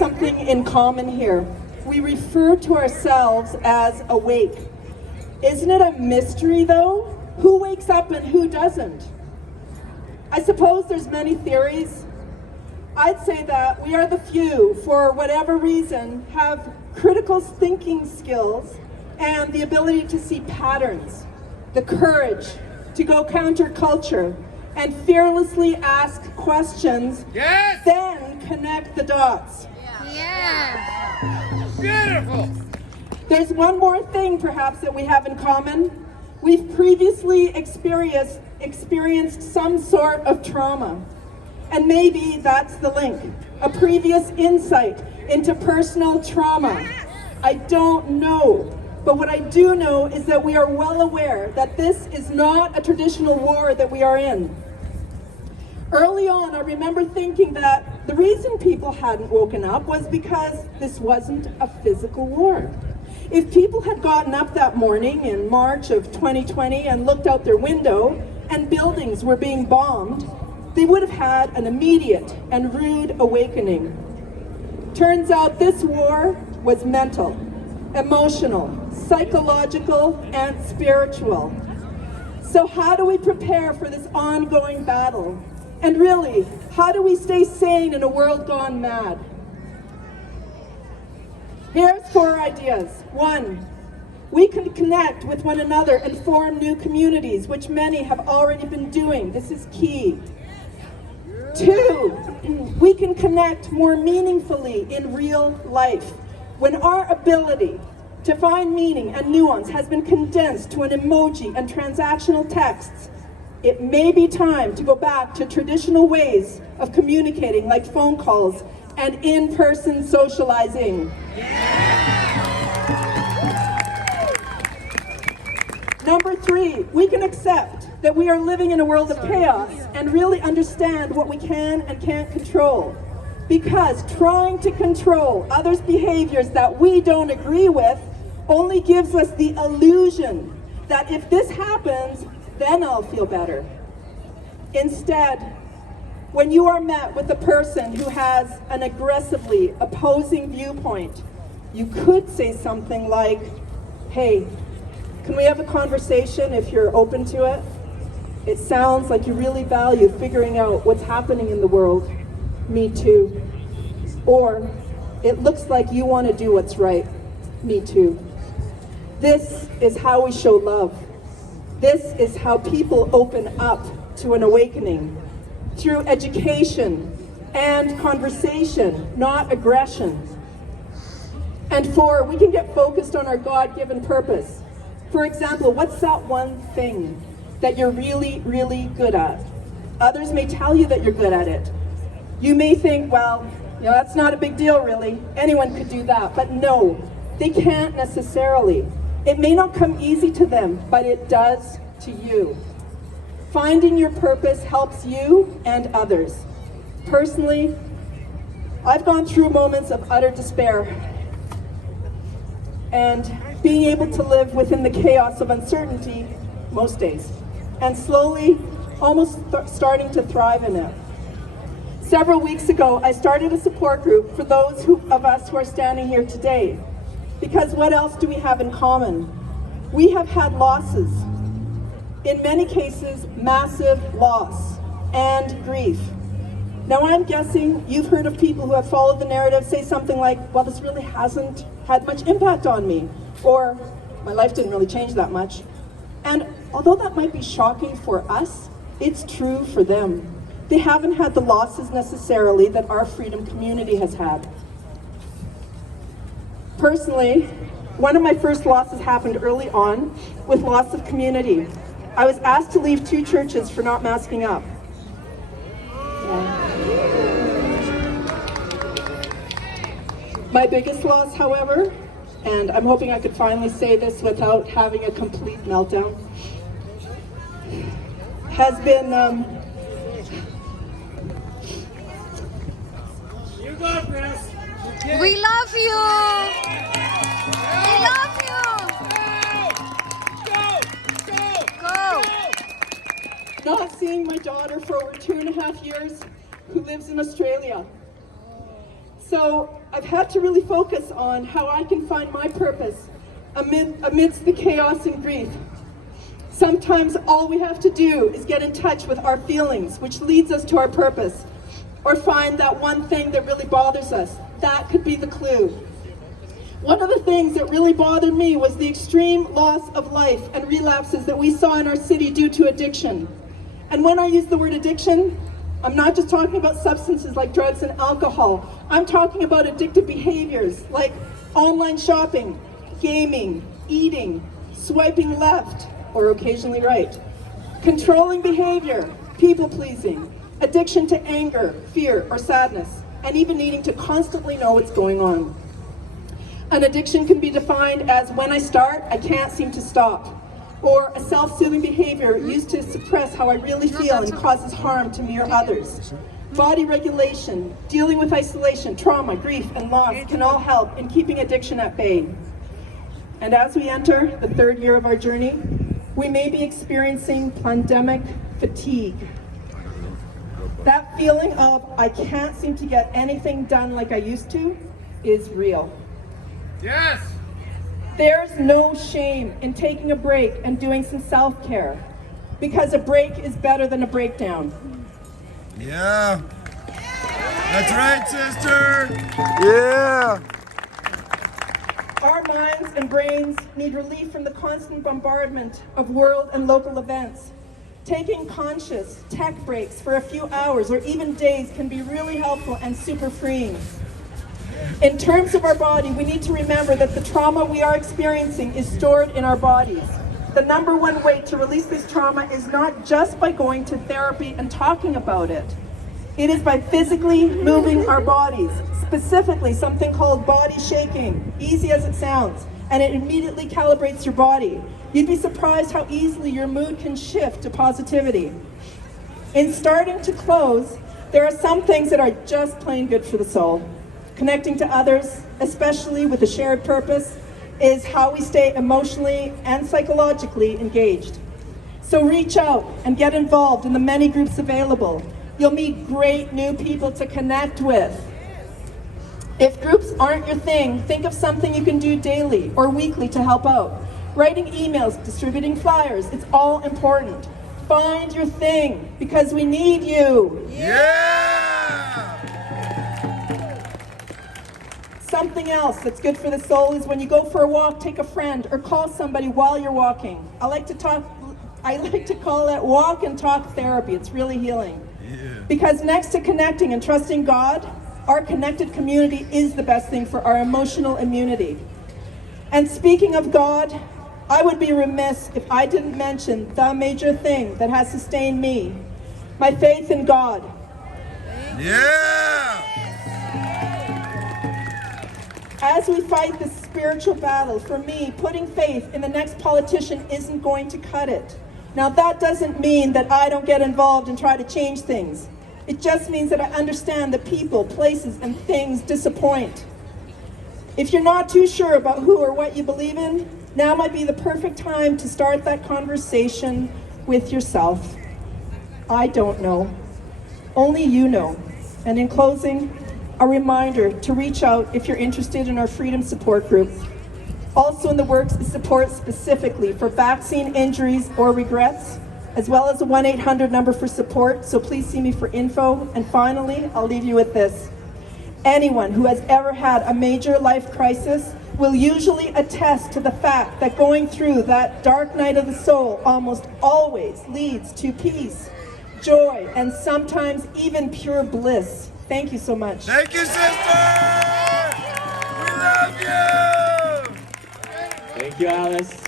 something in common here. We refer to ourselves as awake. Isn't it a mystery, though? Who wakes up and who doesn't? I suppose there's many theories. I'd say that we are the few, for whatever reason, have critical thinking skills and the ability to see patterns, the courage to go counterculture and fearlessly ask questions, Yes! then connect the dots. Yeah. Beautiful! There's one more thing perhaps that we have in common. We've previously experienced some sort of trauma. And maybe that's the link, a previous insight into personal trauma. I don't know, but what I do know is that we are well aware that this is not a traditional war that we are in. Early on, I remember thinking that the reason people hadn't woken up was because this wasn't a physical war. If people had gotten up that morning in March of 2020 and looked out their window and buildings were being bombed, they would have had an immediate and rude awakening. Turns out this war was mental, emotional, psychological, and spiritual. So how do we prepare for this ongoing battle? And really, how do we stay sane in a world gone mad? Here's 4 ideas. 1, we can connect with one another and form new communities, which many have already been doing. This is key. 2, we can connect more meaningfully in real life. When our ability to find meaning and nuance has been condensed to an emoji and transactional texts, it may be time to go back to traditional ways of communicating, like phone calls and in-person socializing. Number 3, we can accept that we are living in a world of chaos and really understand what we can and can't control. Because trying to control others' behaviors that we don't agree with only gives us the illusion that if this happens, then I'll feel better. Instead, when you are met with a person who has an aggressively opposing viewpoint, you could say something like, hey, can we have a conversation if you're open to it? It sounds like you really value figuring out what's happening in the world. Me too. Or, it looks like you want to do what's right. Me too. This is how we show love. This is how people open up to an awakening. Through education and conversation, not aggression. And 4, we can get focused on our God-given purpose. For example, what's that one thing that you're really, really good at? Others may tell you that you're good at it. You may think, well, that's not a big deal really. Anyone could do that. But no, they can't necessarily. It may not come easy to them, but it does to you. Finding your purpose helps you and others. Personally, I've gone through moments of utter despair, and being able to live within the chaos of uncertainty most days, and slowly almost starting to thrive in it. Several weeks ago, I started a support group for those of us who are standing here today. Because what else do we have in common? We have had losses. In many cases, massive loss and grief. Now I'm guessing you've heard of people who have followed the narrative say something like, well, this really hasn't had much impact on me, or my life didn't really change that much. And although that might be shocking for us, it's true for them. They haven't had the losses necessarily that our freedom community has had. Personally, one of my first losses happened early on with loss of community. I was asked to leave 2 churches for not masking up. My biggest loss, however, and I'm hoping I could finally say this without having a complete meltdown, has been You go, Chris. We love you. We love you. Go. not seeing my daughter for over 2.5 years, who lives in Australia. So I've had to really focus on how I can find my purpose amidst the chaos and grief. Sometimes all we have to do is get in touch with our feelings, which leads us to our purpose, or find that one thing that really bothers us. That could be the clue. One of the things that really bothered me was the extreme loss of life and relapses that we saw in our city due to addiction. And when I use the word addiction, I'm not just talking about substances like drugs and alcohol. I'm talking about addictive behaviors like online shopping, gaming, eating, swiping left or occasionally right, controlling behavior, people-pleasing, addiction to anger, fear, or sadness, and even needing to constantly know what's going on. An addiction can be defined as when I start, I can't seem to stop, or a self-soothing behavior used to suppress how I really feel and causes harm to me or others. Body regulation, dealing with isolation, trauma, grief, and loss can all help in keeping addiction at bay. And as we enter the third year of our journey, we may be experiencing pandemic fatigue. That feeling of I can't seem to get anything done like I used to is real. Yes. There's no shame in taking a break and doing some self-care, because a break is better than a breakdown. Yeah. That's right, sister. Yeah. Our minds and brains need relief from the constant bombardment of world and local events. Taking conscious tech breaks for a few hours or even days can be really helpful and super freeing. In terms of our body, we need to remember that the trauma we are experiencing is stored in our bodies. The number one way to release this trauma is not just by going to therapy and talking about it. It is by physically moving our bodies, specifically something called body shaking, easy as it sounds, and it immediately calibrates your body. You'd be surprised how easily your mood can shift to positivity. In starting to close, there are some things that are just plain good for the soul. Connecting to others, especially with a shared purpose, is how we stay emotionally and psychologically engaged. So reach out and get involved in the many groups available. You'll meet great new people to connect with. If groups aren't your thing, think of something you can do daily or weekly to help out. Writing emails, distributing flyers, it's all important. Find your thing, because we need you. Yeah. Something else that's good for the soul is when you go for a walk, take a friend or call somebody while you're walking. I like to call it walk and talk therapy. It's really healing. Yeah. Because next to connecting and trusting God, our connected community is the best thing for our emotional immunity. And speaking of God, I would be remiss if I didn't mention the major thing that has sustained me, my faith in God. Yeah. As we fight this spiritual battle, for me, putting faith in the next politician isn't going to cut it. Now, that doesn't mean that I don't get involved and try to change things. It just means that I understand that people, places, and things disappoint. If you're not too sure about who or what you believe in, now might be the perfect time to start that conversation with yourself. I don't know. Only you know. And in closing, a reminder to reach out if you're interested in our Freedom Support Group. Also in the works is support specifically for vaccine injuries or regrets, as well as a 1-800 number for support, so please see me for info. And finally, I'll leave you with this. Anyone who has ever had a major life crisis will usually attest to the fact that going through that dark night of the soul almost always leads to peace, joy, and sometimes even pure bliss. Thank you so much. Thank you, sister. We love you. Thank you, Alice.